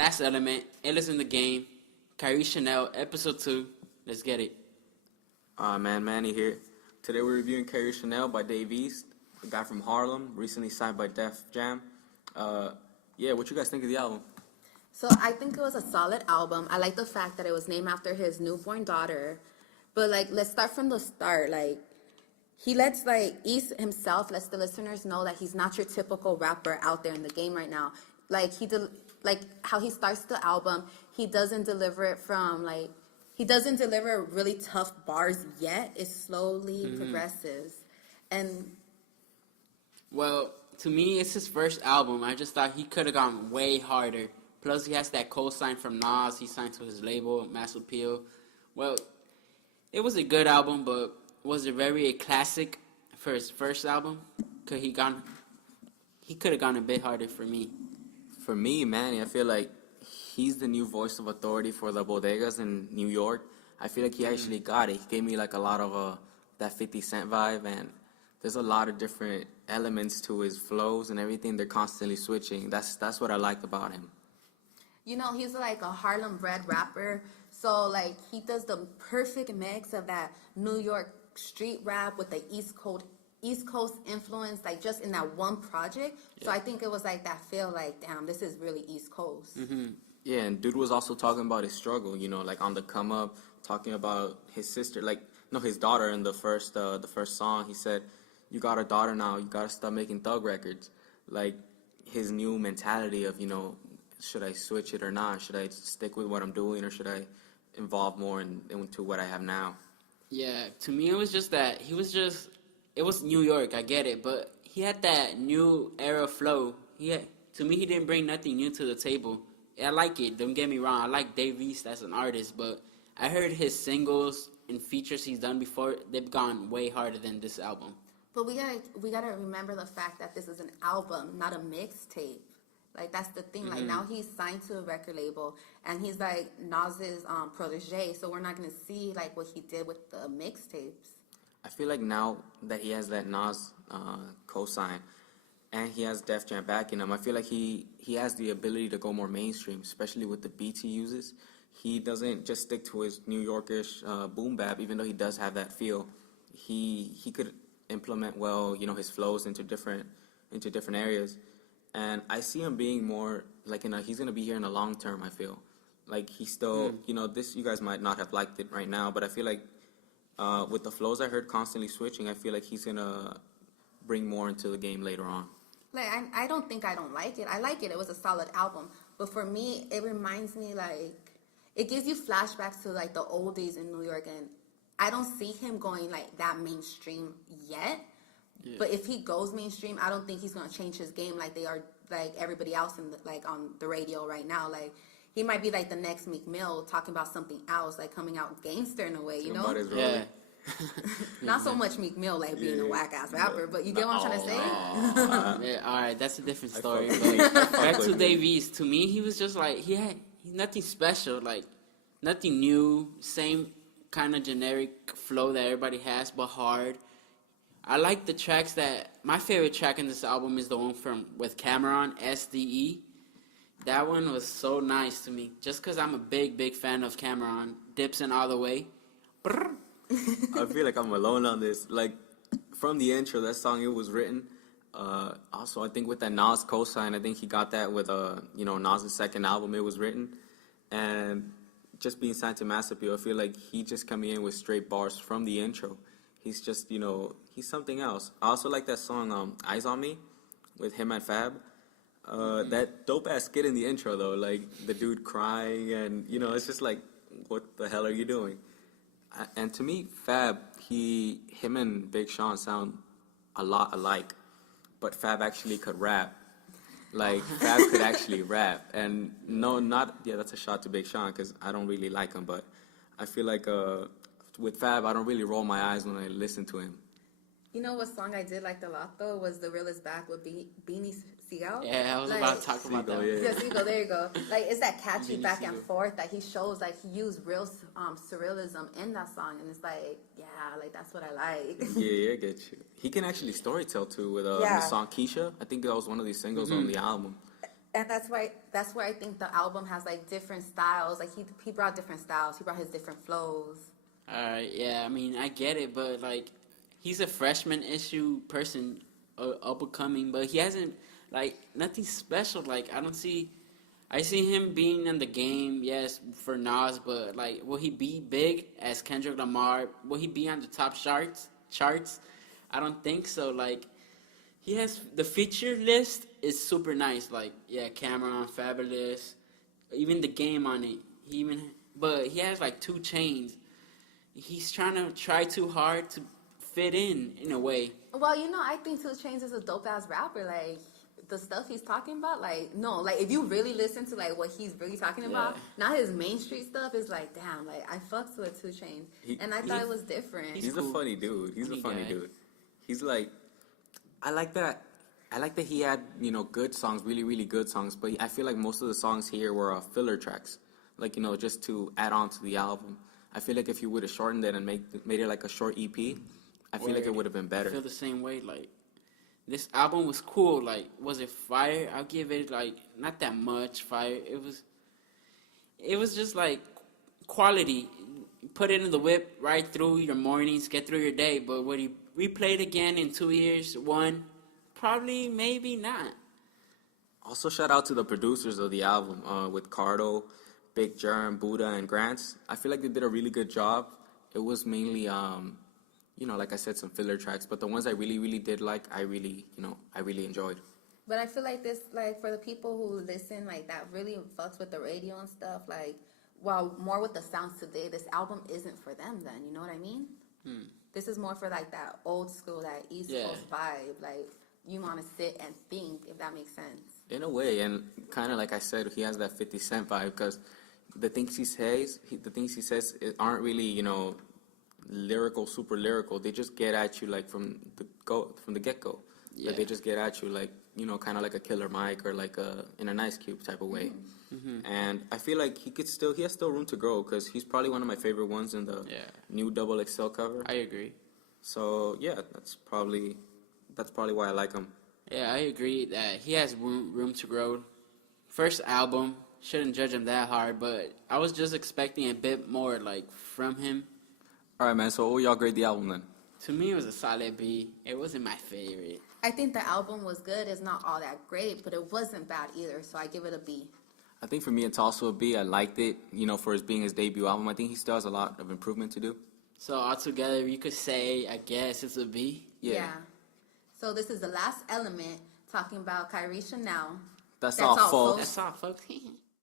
Last Element, Illis in the Game, Kairi Chanel, Episode 2. Let's get it. Man, Manny here. Today we're reviewing Kairi Chanel by Dave East, a guy from Harlem, recently signed by Def Jam. Yeah, what you guys think of the album? So I think it was a solid album. I like the fact that it was named after his newborn daughter. But like, let's start from the start. Like, he lets East himself lets the listeners know that he's not your typical rapper out there in the game right now. Like how he starts the album, he doesn't deliver really tough bars yet. It slowly progresses, and well, to me, it's his first album. I just thought he could have gone way harder. Plus, he has that co-sign from Nas. He signed to his label, Mass Appeal. Well, it was a good album, but was it very classic for his first album? Could he could have gone a bit harder for me. For me, Manny, I feel like he's the new voice of authority for the bodegas in New York. I feel like he actually got it. He gave me like a lot of that 50 Cent vibe, and there's a lot of different elements to his flows and everything. They're constantly switching. That's what I liked about him. you know, he's like a Harlem-bred rapper. So like he does the perfect mix of that New York street rap with the East Coast influence, like just in that one project. Yeah. So I think it was like that feel like, damn, this is really East Coast. Mm-hmm. Yeah, and dude was also talking about his struggle, you know, like on the come up, talking about his sister, his daughter in the first song. He said, "You got a daughter now. You gotta stop making thug records." Like his new mentality of, you know, should I switch it or not? Should I stick with what I'm doing, or should I involve more into what I have now? Yeah, to me it was just that it was New York, I get it, but he had that new era flow. To me, he didn't bring nothing new to the table. I like it, don't get me wrong. I like Dave East as an artist, but I heard his singles and features he's done before, they've gone way harder than this album. But we gotta remember the fact that this is an album, not a mixtape. Like, that's the thing. Mm-hmm. Like, now he's signed to a record label, and he's like Nas's protege, so we're not gonna see like what he did with the mixtapes. I feel like now that he has that Nas cosign, and he has Def Jam backing him, I feel like he has the ability to go more mainstream, especially with the beats he uses. He doesn't just stick to his New Yorkish boom bap, even though he does have that feel. He could implement well, you know, his flows into different areas. And I see him being more like he's gonna be here in the long term. I feel like he's still, you know, this, you guys might not have liked it right now, but I feel like with the flows I heard constantly switching, I feel like he's gonna bring more into the game later on. Like, I don't think I don't like it. I like it. It was a solid album. But for me, it reminds me, like, it gives you flashbacks to like the old days in New York, and I don't see him going like that mainstream yet. Yeah. But if he goes mainstream, I don't think he's gonna change his game like they are, like everybody else on the radio right now. Like, he might be like the next Meek Mill, talking about something else, like coming out gangster in a way, you know? Yeah. Not so much Meek Mill like being a whack ass rapper, but you get what I'm trying to say? Yeah, all right, that's a different story. But back to Dave East. To me, he was just like he's nothing special, like nothing new, same kind of generic flow that everybody has, but hard. I like the tracks my favorite track in this album is the one with Cameron, SDE. That one was so nice to me, just because I'm a big fan of Cameron. Dips in all the way. Brr. I feel like I'm alone on this. Like, from the intro, that song, it was written. Also, I think with that Nas cosign, I think he got that with Nas' second album. It was written, and just being signed to Mass Appeal, I feel like he just coming in with straight bars from the intro. He's just, he's something else. I also like that song, Eyes on Me, with him and Fab. That dope-ass skit in the intro, though, like the dude crying, and, it's just like, what the hell are you doing? And to me, Fab, him and Big Sean sound a lot alike, but Fab actually could rap. Like, Fab could actually rap. And that's a shot to Big Sean, because I don't really like him, but I feel like with Fab, I don't really roll my eyes when I listen to him. You know what song I did like a lot, though, was The Real Is Back with Beanie Sigel? Yeah, I was about to talk about that. Yeah, Sigel, there you go. Like, it's that catchy Beanie back Sigel. And forth that he shows, like, he used real surrealism in that song, and it's like, yeah, like, that's what I like. Yeah, I get you. He can actually storytell, too, with the song Keisha. I think that was one of these singles on the album. And that's where I think the album has like different styles. Like he brought different styles. He brought his different flows. Alright, yeah, I mean, I get it, but like, he's a freshman issue person, up and coming, but he hasn't, like, nothing special. Like, I see him being in the game, yes, for Nas, but like, will he be big as Kendrick Lamar? Will he be on the top charts? I don't think so. Like, he has the feature list is super nice. Like, yeah, Cameron, Fabulous, even the game on it. But he has like 2 Chainz. He's try too hard to fit in a way. Well, I think 2 Chainz is a dope ass rapper. Like the stuff he's talking about, like no, like if you really listen to like what he's really talking about, not his Main Street stuff, is like damn, like I fucked with 2 Chainz, and I thought it was different. He's cool. A funny dude. He's a funny dude. He's like, I like that. I like that he had good songs, really really good songs, but I feel like most of the songs here were filler tracks, like just to add on to the album. I feel like if you would have shortened it and made it like a short EP, I feel like it would have been better. I feel the same way. Like, this album was cool. Like, was it fire? I'll give it like not that much fire. It was just like quality. Put it in the whip right through your mornings, get through your day. But would you replay it again in 2 years? Probably, maybe not. Also, shout out to the producers of the album with Cardo, Big Germ, Buddha, and Grants. I feel like they did a really good job. It was mainly, like I said, some filler tracks, but the ones I really, really did like, I really enjoyed. But I feel like this, like for the people who listen, like that really fucks with the radio and stuff. Like, well, more with the sounds today. This album isn't for them. Then you know what I mean? This is more for like that old school, that East Coast vibe. Like you want to sit and think, if that makes sense. In a way, and kind of like I said, he has that 50 Cent vibe because the things he says aren't really, lyrical, super lyrical. They just get at you like from the get go. Yeah. Like, they just get at you like kind of like a Killer Mike or like in an Ice Cube type of way. And I feel like he has still room to grow because he's probably one of my favorite ones in the new XXL cover. I agree. So yeah, that's probably why I like him. Yeah, I agree that he has room to grow. First album, shouldn't judge him that hard, but I was just expecting a bit more like from him. All right, man. So what y'all grade the album then? To me, it was a solid B. It wasn't my favorite. I think the album was good. It's not all that great, but it wasn't bad either. So I give it a B. I think for me, it's also a B. I liked it, for being his debut album. I think he still has a lot of improvement to do. So altogether, you could say, I guess it's a B. Yeah. So this is the last element talking about Kairi Chanel. That's all, folks. That's all, folks.